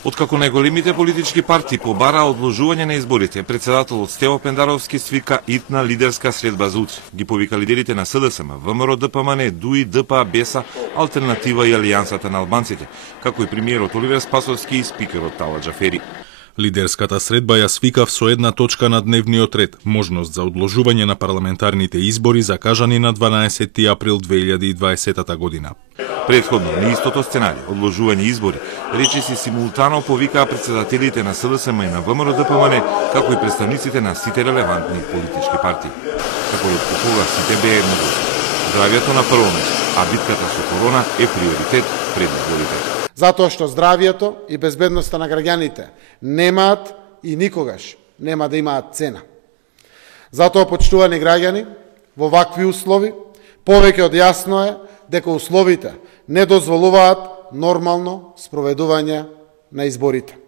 Откако најголемите политички партии побараа одложување на изборите, председателот Стево Пендаровски свика итна лидерска средба за утре. Ги повика лидерите на СДСМ, ВМРО, ДПМН, ДУИ, ДПА, БЕСА, Алтернатива и Алијансата на албанците, како и премиерот Оливер Спасовски и спикерот Тала Џафери. Лидерската средба ја свикав со една точка на дневниот ред, можност за одложување на парламентарните избори закажани на 12 април 2020 година. Предходно, на истото сценарио, одложување избори, речиси симултано повикаа председателите на СДСМ и на ВМРО ДПМН, како и представниците на сите релевантни политички партии. Како и од кога сите беа едногласни. Здравието на прво место, а битката со корона е приоритет пред изборите. Затоа што здравието и безбедноста на граѓаните немаат и никогаш нема да имаат цена. Затоа, почитувани граѓани, во вакви услови, повеќе од јасно е дека условите не дозволуваат нормално спроведување на изборите.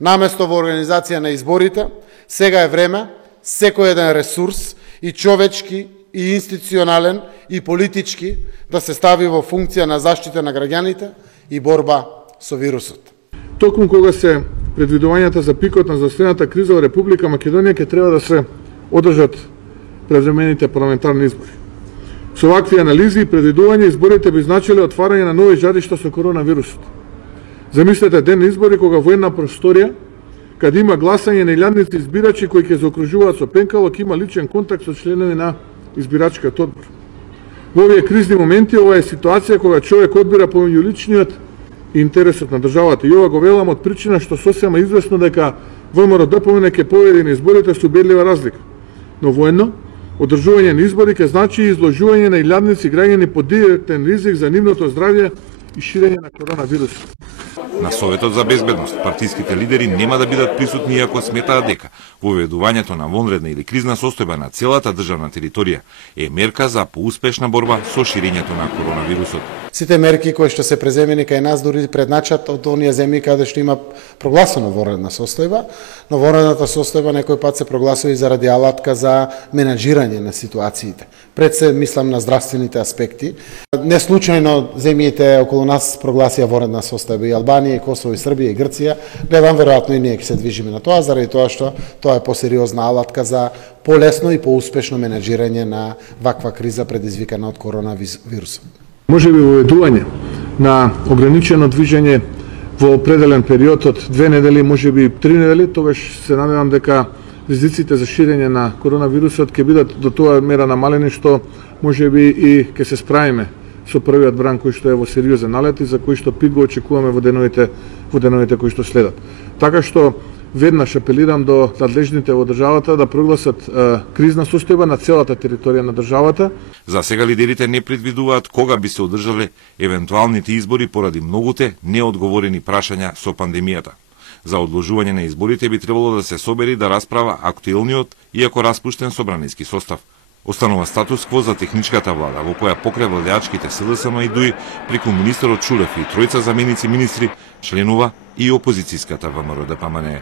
Наместо во организација на изборите, сега е време секој еден ресурс и човечки, и институционален, и политички да се стави во функција на заштита на граѓаните и борба со вирусот. Токму кога се предвидувањата за пикот на здравствената криза во Република Македонија ќе треба да се одржат превремените парламентарни избори. Со вакви анализи и предвидувања изборите би значиле отварање на нови жаришта со коронавирусот. Замислете ден на избори кога во една просторија, каде има гласање на илјадници избирачи кои ќе заокружуваат со пенкалок, има личен контакт со членови на избирачкиот одбор. Во овие кризни моменти ова е ситуација кога човек одбира помеѓу личниот и интересот на државата. И ова го велам од причина што сосема известно дека ВМРО ДПМН ќе победи на изборите со убедлива разлика. Но воедно, одржување на избори ќе значи изложување на илјадници граѓани под директен ризик за нивното здравје и ширење на коронавирусот. На Советот за безбедност, партиските лидери нема да бидат присутни иако сметаат дека воведувањето на вонредна или кризна состојба на целата државна територија е мерка за поуспешна борба со ширењето на коронавирусот. Сите мерки кои што се преземени кај нас дури предначат од оние земји каде што има прогласено вонредна состојба, но вонредната состојба некој пат се прогласува и заради алатка за менаџирање на ситуациите. Пред се мислам на здравствените аспекти. Не случајно земјите околу нас прогласија вонредна состојба и Албанија, и Косово, и Србија, и Грција. Гледам веројатно и ние ќе се движиме на тоа, заради тоа што тоа е посериозна алатка за полесно и поуспешно менаџирање на ваква криза предизвикана од коронавирусот. Може би воведување на ограничено движење во определен период од 2 недели, може би 3 недели, тогаш се надевам дека ризиците за ширење на коронавирусот ќе бидат до тоа мера намалени што може би и ќе се справиме со првиот бран кој што е во сериозен налет и за кој што пик го очекуваме во деновите кои што следат. Така што веднаш апелирам до надлежните во државата да прогласат кризна состојба на целата територија на државата. За сега лидерите не предвидуваат кога би се одржале евентуалните избори поради многуте неодговорени прашања со пандемијата. За одложување на изборите би требало да се собери да расправа актуелниот, иако распуштен собраниски состав. Останува статус кво за техничката влада, во која покрај владеачките СДСМ и ДУИ, преку министерот Шулев и тројца заменици министри, членува и опозицијската ВМРО ДПМН.